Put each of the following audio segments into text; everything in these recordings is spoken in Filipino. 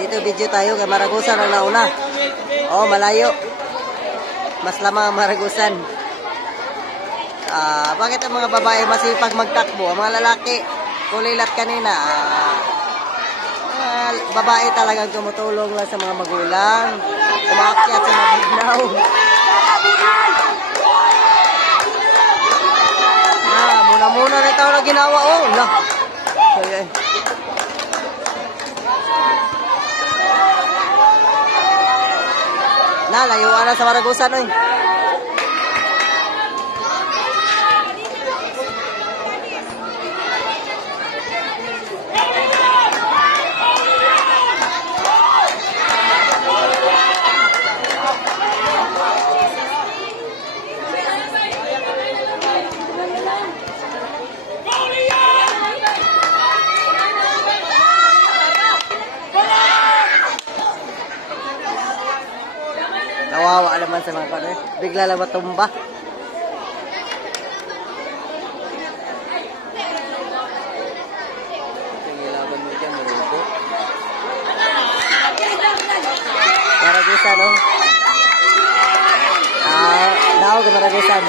Dito video tayo kay Maragusan ang nauna. Oh, malayo. Mas lamang ang Maragusan. Bakit ang mga babae masipag magtakbo? Ang mga lalaki, kulilat kanina. Babae talagang tumutulong lang sa mga magulang. Umakyat sa mga bignaw. Muna-muna na ito na ginawa. Oh, no. Okay. Layuan na sa Maragusan, oy. Kawawa naman sa mga kano. Bigla lang matumba. Tingilaban mo dyan, marubo. Maragusan, no? Naog ka Maragusan.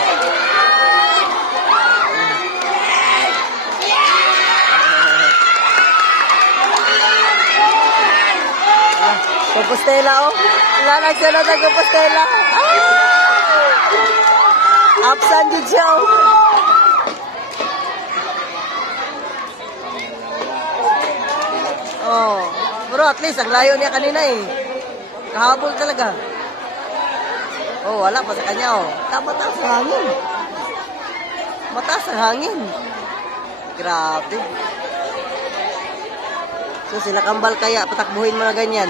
Compostela, oh. Lalag siya na sa Compostela. Absan din siya, oh. Oh. Pero at least, ang layo niya kanina, eh. Kahabol talaga. Oh, wala pa sa kanya, oh. Mataas ang hangin. Mataas ang hangin. Grabe. So, sila kambal kaya, patakbuhin mo na ganyan.